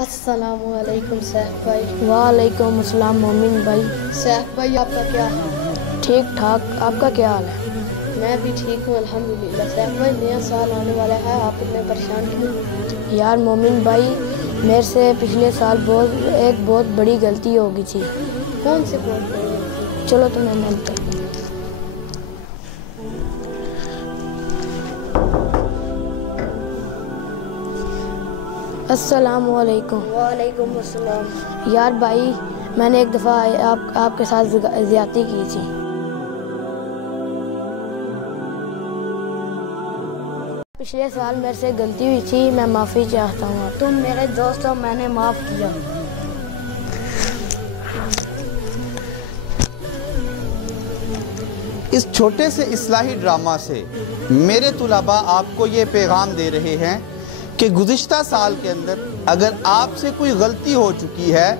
अस्सलामुअलैकुम सैफ भाई। वालेकुम अस्सलाम मोमिन भाई। सैफ भाई आपका क्या हाल है? ठीक ठाक, आपका क्या हाल है? मैं भी ठीक हूँ अल्हम्दुलिल्लाह। सैफ भाई नया साल आने वाला है, आप इतने परेशान क्यों? यार मोमिन भाई, मेरे से पिछले साल बहुत बड़ी गलती हो गई थी। कौन से बहुत बड़ी गलती? चलो तुम्हें मिलते हैं। अस्सलामुअलैकुम। वालेकुम अस्सलाम। यार भाई, मैंने एक दफ़ा आपके साथ ज़्यादती की थी। पिछले साल मेरे से गलती हुई थी, मैं माफ़ी चाहता हूँ। तुम मेरे दोस्त हो, मैंने माफ़ किया। इस छोटे से इस्लाही ड्रामा से मेरे तुलबा आपको ये पैगाम दे रहे हैं कि गुज़िश्ता साल के अंदर अगर आपसे कोई गलती हो चुकी है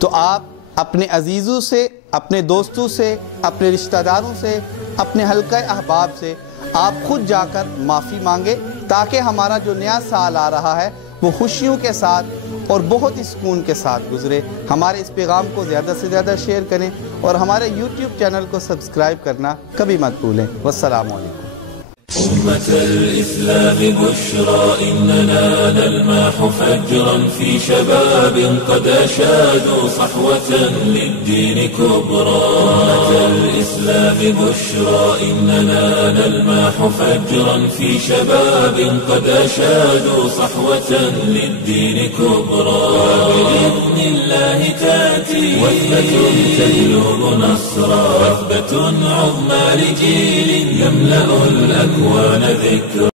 तो आप अपने अजीज़ों से, अपने दोस्तों से, अपने रिश्तेदारों से, अपने हल्का अहबाब से आप खुद जाकर माफ़ी मांगे, ताकि हमारा जो नया साल आ रहा है वो खुशियों के साथ और बहुत ही सुकून के साथ गुजरे। हमारे इस पैगाम को ज़्यादा से ज़्यादा शेयर करें और हमारे YouTube चैनल को सब्सक्राइब करना कभी मत भूलें। वस्सलामु अलैकुम। أمة الإسلام بشرى إننا نلمح فجرا في شباب قد أشادوا صحوة للدين كبرى. أمة الإسلام بشرى إننا نلمح فجرا في شباب قد أشادوا صحوة للدين كبرى. بإذن الله تأتي وثبة تجلب نصرا، وثبة عظمى لجيل يملأ الأكوان ذكرا.